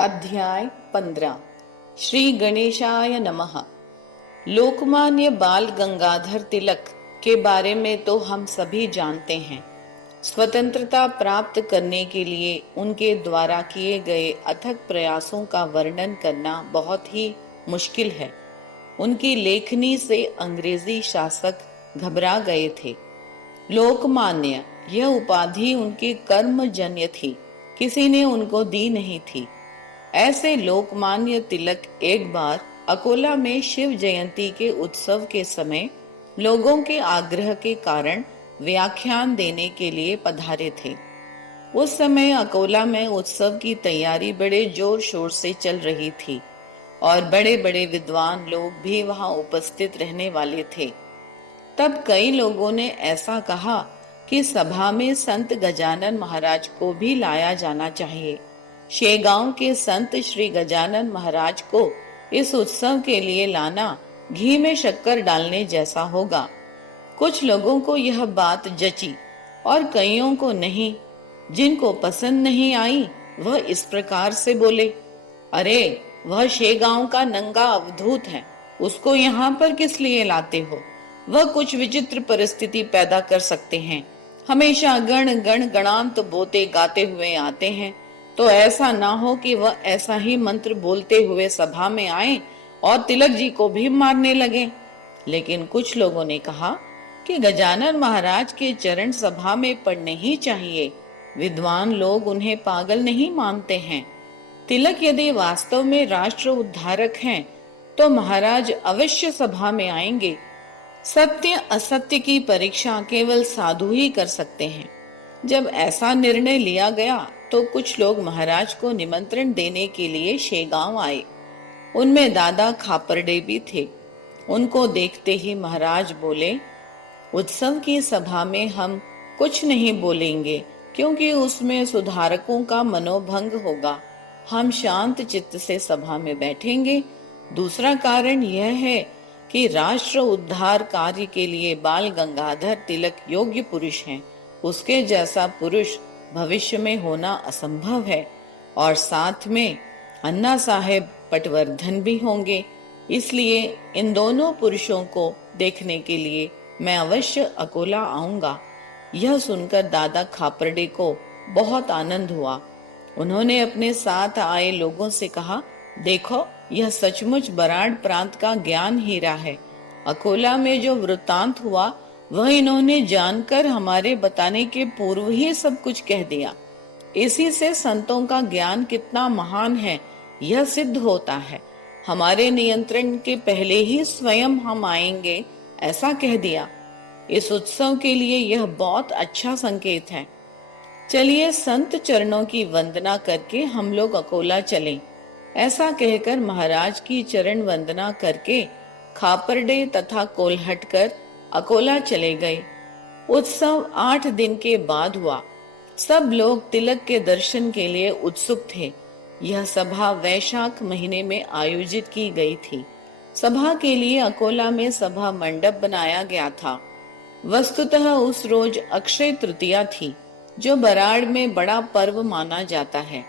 अध्याय 15। श्री गणेशाय नमः। लोकमान्य बाल गंगाधर तिलक के बारे में तो हम सभी जानते हैं। स्वतंत्रता प्राप्त करने के लिए उनके द्वारा किए गए अथक प्रयासों का वर्णन करना बहुत ही मुश्किल है। उनकी लेखनी से अंग्रेजी शासक घबरा गए थे। लोकमान्य यह उपाधि उनके कर्मजन्य थी, किसी ने उनको दी नहीं थी। ऐसे लोकमान्य तिलक एक बार अकोला में शिव जयंती के उत्सव के समय लोगों के आग्रह के कारण व्याख्यान देने के लिए पधारे थे। उस समय अकोला में उत्सव की तैयारी बड़े जोर शोर से चल रही थी और बड़े बड़े विद्वान लोग भी वहां उपस्थित रहने वाले थे। तब कई लोगों ने ऐसा कहा कि सभा में संत गजानन महाराज को भी लाया जाना चाहिए। शेगांव के संत श्री गजानन महाराज को इस उत्सव के लिए लाना घी में शक्कर डालने जैसा होगा। कुछ लोगों को यह बात जची और कईयों को नहीं। जिनको पसंद नहीं आई वह इस प्रकार से बोले, अरे वह शेगांव का नंगा अवधूत है, उसको यहाँ पर किस लिए लाते हो? वह कुछ विचित्र परिस्थिति पैदा कर सकते हैं। हमेशा गण गण गणांत बोते गाते हुए आते हैं, तो ऐसा ना हो कि वह ऐसा ही मंत्र बोलते हुए सभा में आए और तिलक जी को भी मारने लगे। लेकिन कुछ लोगों ने कहा कि गजानन महाराज के चरण सभा में पड़ने ही चाहिए। विद्वान लोग उन्हें पागल नहीं मानते हैं। तिलक यदि वास्तव में राष्ट्र उद्धारक हैं, तो महाराज अवश्य सभा में आएंगे। सत्य असत्य की परीक्षा केवल साधु ही कर सकते हैं। जब ऐसा निर्णय लिया गया तो कुछ लोग महाराज को निमंत्रण देने के लिए शेगांव आए। उनमें दादा खापरडे भी थे। उनको देखते ही महाराज बोले, उत्सव की सभा में हम कुछ नहीं बोलेंगे, क्योंकि उसमें सुधारकों का मनोभंग होगा। हम शांत चित्त से सभा में बैठेंगे। दूसरा कारण यह है कि राष्ट्र उद्धार कार्य के लिए बाल गंगाधर तिलक योग्य पुरुष हैं। उसके जैसा पुरुष भविष्य में होना असंभव है, और साथ में अन्ना साहेब पटवर्धन भी होंगे। इसलिए इन दोनों पुरुषों को देखने के लिए मैं अवश्य अकोला आऊंगा। यह सुनकर दादा खापरडे को बहुत आनंद हुआ। उन्होंने अपने साथ आए लोगों से कहा, देखो यह सचमुच बराड़ प्रांत का ज्ञान हीरा है। अकोला में जो वृत्तांत हुआ वह इन्होंने जानकर हमारे बताने के पूर्व ही सब कुछ कह दिया। इसी से संतों का ज्ञान कितना महान है यह सिद्ध होता है। हमारे नियंत्रण के पहले ही स्वयं हम आएंगे ऐसा कह दिया। इस उत्सव के लिए यह बहुत अच्छा संकेत है। चलिए संत चरणों की वंदना करके हम लोग अकोला चलें। ऐसा कहकर महाराज की चरण वंदना करके खापरडे तथा कोल्हटकर अकोला चले गए। उत्सव 8 दिन के बाद हुआ। सब लोग तिलक के दर्शन के लिए उत्सुक थे। यह सभा वैशाख महीने में आयोजित की गई थी। सभा के लिए अकोला में सभा मंडप बनाया गया था। वस्तुतः उस रोज अक्षय तृतीया थी, जो बराड़ में बड़ा पर्व माना जाता है।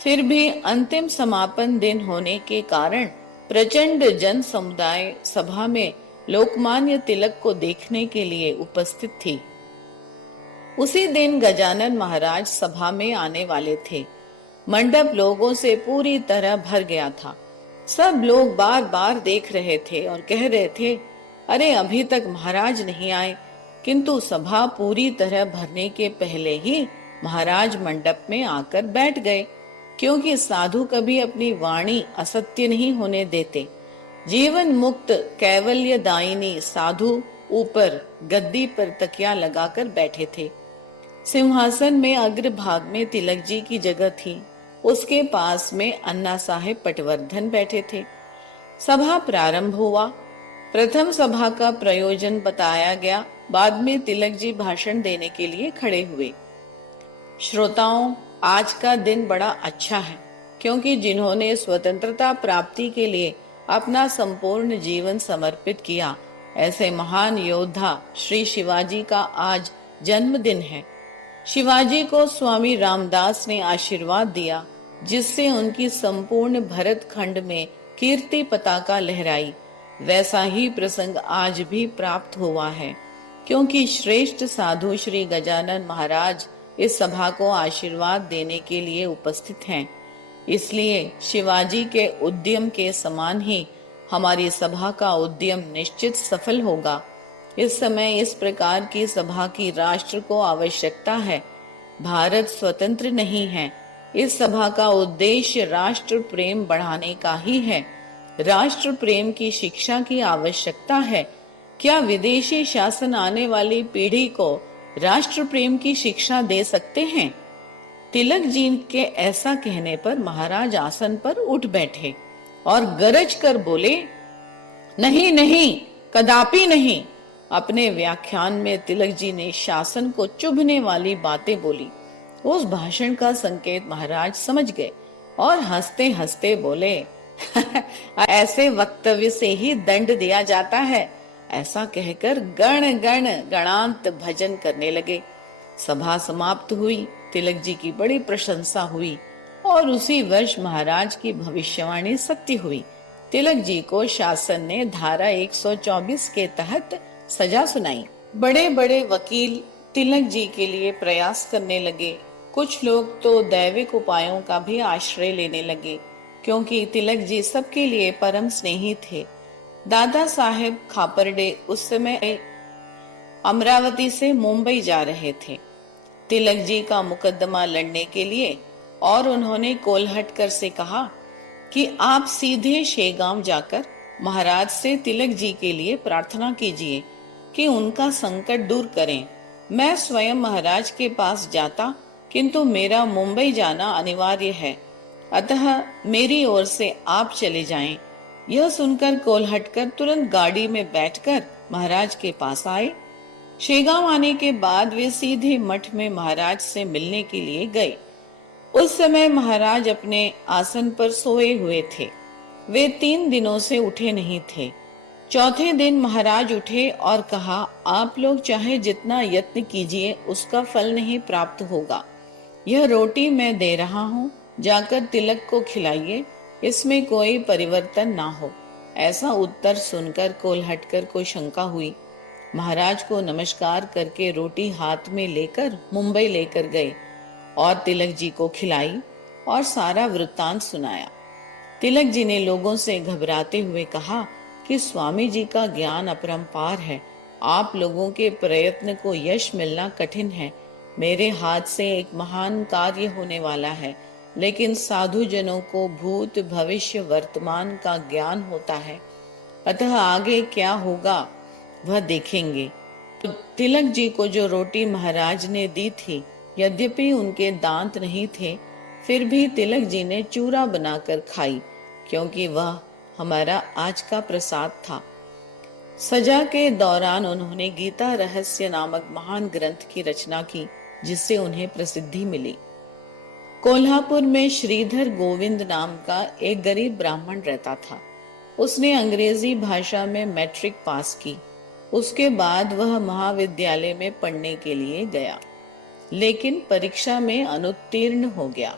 फिर भी अंतिम समापन दिन होने के कारण प्रचंड जन समुदाय सभा में लोकमान्य तिलक को देखने के लिए उपस्थित थी। उसी दिन गजानन महाराज सभा में आने वाले थे। मंडप लोगों से पूरी तरह भर गया था। सब लोग बार बार देख रहे थे और कह रहे थे, अरे अभी तक महाराज नहीं आए। किंतु सभा पूरी तरह भरने के पहले ही महाराज मंडप में आकर बैठ गए, क्योंकि साधु कभी अपनी वाणी असत्य नहीं होने देते। जीवन मुक्त कैवल्य दायिनी साधु ऊपर गद्दी पर तकिया लगाकर बैठे थे। सिंहासन में अग्रभाग में तिलक जी की जगह थी। उसके पास में अन्ना साहेब पटवर्धन बैठे थे। सभा प्रारंभ हुआ। प्रथम सभा का प्रयोजन बताया गया। बाद में तिलक जी भाषण देने के लिए खड़े हुए। श्रोताओं, आज का दिन बड़ा अच्छा है, क्योंकि जिन्होंने स्वतंत्रता प्राप्ति के लिए अपना संपूर्ण जीवन समर्पित किया, ऐसे महान योद्धा श्री शिवाजी का आज जन्मदिन है। शिवाजी को स्वामी रामदास ने आशीर्वाद दिया। जिससे उनकी संपूर्ण भरत खंड में कीर्ति पताका लहराई, वैसा ही प्रसंग आज भी प्राप्त हुआ है, क्योंकि श्रेष्ठ साधु श्री गजानन महाराज इस सभा को आशीर्वाद देने के लिए उपस्थित हैं। इसलिए शिवाजी के उद्यम के समान ही हमारी सभा का उद्यम निश्चित सफल होगा। इस समय इस प्रकार की सभा की राष्ट्र को आवश्यकता है। भारत स्वतंत्र नहीं है। इस सभा का उद्देश्य राष्ट्र प्रेम बढ़ाने का ही है। राष्ट्र प्रेम की शिक्षा की आवश्यकता है। क्या विदेशी शासन आने वाली पीढ़ी को राष्ट्र प्रेम की शिक्षा दे सकते हैं? तिलक जी के ऐसा कहने पर महाराज आसन पर उठ बैठे और गरज कर बोले, नहीं नहीं, कदापि नहीं। अपने व्याख्यान में तिलक जी ने शासन को चुभने वाली बातें बोली। उस भाषण का संकेत महाराज समझ गए और हंसते हंसते बोले, ऐसे वक्तव्य से ही दंड दिया जाता है। ऐसा कहकर गण गण गणांत भजन करने लगे। सभा समाप्त हुई। तिलक जी की बड़ी प्रशंसा हुई और उसी वर्ष महाराज की भविष्यवाणी सत्य हुई। तिलक जी को शासन ने धारा 124 के तहत सजा सुनाई। बड़े बड़े वकील तिलक जी के लिए प्रयास करने लगे। कुछ लोग तो दैविक उपायों का भी आश्रय लेने लगे, क्योंकि तिलक जी सबके लिए परम स्नेही थे। दादा साहेब खापरडे उस समय अमरावती से मुंबई जा रहे थे तिलक जी का मुकदमा लड़ने के लिए, और उन्होंने कोल्हटकर से कहा कि आप सीधे शेगांव जाकर महाराज से तिलक जी के लिए प्रार्थना कीजिए कि उनका संकट दूर करें। मैं स्वयं महाराज के पास जाता, किंतु मेरा मुंबई जाना अनिवार्य है, अतः मेरी ओर से आप चले जाएं। यह सुनकर कोल्हटकर तुरंत गाड़ी में बैठकर महाराज के पास आए। शेगांव आने के बाद वे सीधे मठ में महाराज से मिलने के लिए गए। उस समय महाराज अपने आसन पर सोए हुए थे। वे 3 दिनों से उठे नहीं थे। चौथे दिन महाराज उठे और कहा, आप लोग चाहे जितना यत्न कीजिए उसका फल नहीं प्राप्त होगा। यह रोटी मैं दे रहा हूँ, जाकर तिलक को खिलाइए, इसमें कोई परिवर्तन ना हो। ऐसा उत्तर सुनकर कोल्हटकर को शंका हुई। महाराज को नमस्कार करके रोटी हाथ में लेकर मुंबई लेकर गए और तिलक जी को खिलाई और सारा वृत्तांत सुनाया। तिलक जी ने लोगों से घबराते हुए कहा कि स्वामी जी का ज्ञान अपरंपार है। आप लोगों के प्रयत्न को यश मिलना कठिन है। मेरे हाथ से एक महान कार्य होने वाला है, लेकिन साधु जनों को भूत भविष्य वर्तमान का ज्ञान होता है, अतः आगे क्या होगा वह देखेंगे। तो तिलक जी को जो रोटी महाराज ने दी थी, यद्यपि उनके दांत नहीं थे, फिर भी तिलक जी ने चूरा बनाकर खाई, क्योंकि वह हमारा आज का प्रसाद था। सजा के दौरान उन्होंने गीता रहस्य नामक महान ग्रंथ की रचना की, जिससे उन्हें प्रसिद्धि मिली। कोल्हापुर में श्रीधर गोविंद नाम का एक गरीब ब्राह्मण रहता था। उसने अंग्रेजी भाषा में मैट्रिक पास की। उसके बाद वह महाविद्यालय में पढ़ने के लिए गया, लेकिन परीक्षा में अनुत्तीर्ण हो गया।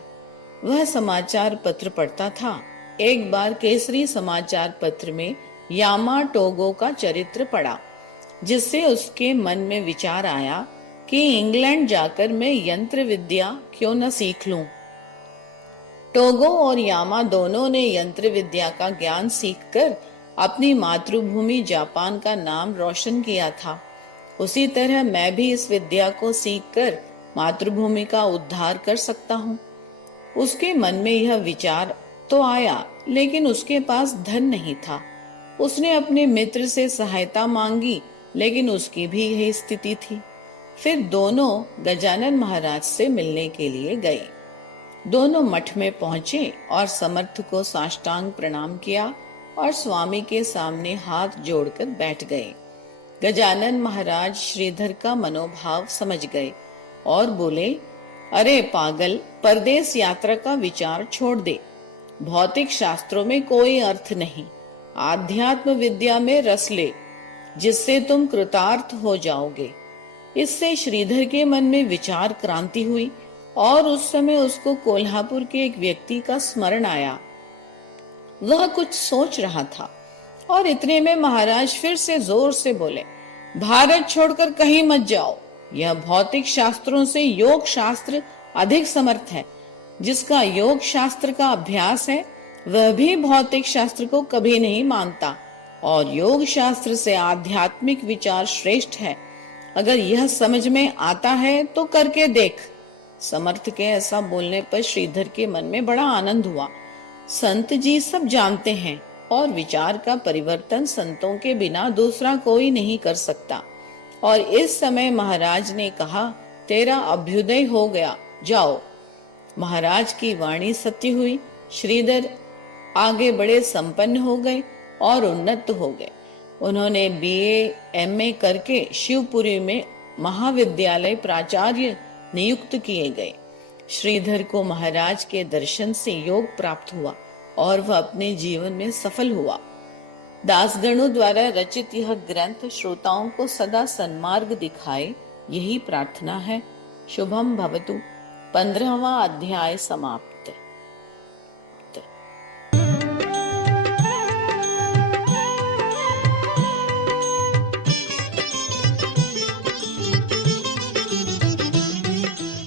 वह समाचार पत्र पढ़ता था। एक बार केसरी समाचार पत्र में यामा टोगो का चरित्र पढ़ा, जिससे उसके मन में विचार आया कि इंग्लैंड जाकर मैं यंत्र विद्या क्यों न सीख लूं। टोगो और यामा दोनों ने यंत्र विद्या का ज्ञान सीखकर अपनी मातृभूमि जापान का नाम रोशन किया था। उसी तरह मैं भी इस विद्या को सीखकर मातृभूमि का उद्धार कर सकता हूँ। उसके मन में यह विचार तो आया, लेकिन उसके पास धन नहीं था। उसने अपने मित्र से सहायता मांगी, लेकिन उसकी भी यही स्थिति थी। फिर दोनों गजानन महाराज से मिलने के लिए गए। दोनों मठ में पहुंचे और समर्थ को साष्टांग प्रणाम किया और स्वामी के सामने हाथ जोड़कर बैठ गए। गजानन महाराज श्रीधर का मनोभाव समझ गए और बोले, अरे पागल, परदेश यात्रा का विचार छोड़ दे। भौतिक शास्त्रों में कोई अर्थ नहीं। आध्यात्म विद्या में रस ले, जिससे तुम कृतार्थ हो जाओगे। इससे श्रीधर के मन में विचार क्रांति हुई और उस समय उसको कोल्हापुर के एक व्यक्ति का स्मरण आया। वह कुछ सोच रहा था और इतने में महाराज फिर से जोर से बोले, भारत छोड़कर कहीं मत जाओ। यह भौतिक शास्त्रों से योग शास्त्र अधिक समर्थ है। जिसका योग शास्त्र का अभ्यास है वह भी भौतिक शास्त्र को कभी नहीं मानता, और योग शास्त्र से आध्यात्मिक विचार श्रेष्ठ है। अगर यह समझ में आता है तो करके देख। समर्थ के ऐसा बोलने पर श्रीधर के मन में बड़ा आनंद हुआ। संत जी सब जानते हैं और विचार का परिवर्तन संतों के बिना दूसरा कोई नहीं कर सकता। और इस समय महाराज ने कहा, तेरा अभ्युदय हो गया, जाओ। महाराज की वाणी सत्य हुई। श्रीधर आगे बड़े संपन्न हो गए और उन्नत हो गए। उन्होंने बीए, एमए करके शिवपुरी में महाविद्यालय प्राचार्य नियुक्त किए गए। श्रीधर को महाराज के दर्शन से योग प्राप्त हुआ और वह अपने जीवन में सफल हुआ। दासगणों द्वारा रचित यह ग्रंथ श्रोताओं को सदा सन्मार्ग दिखाए, यही प्रार्थना है। शुभम भवतु। 15वां अध्याय समाप्त।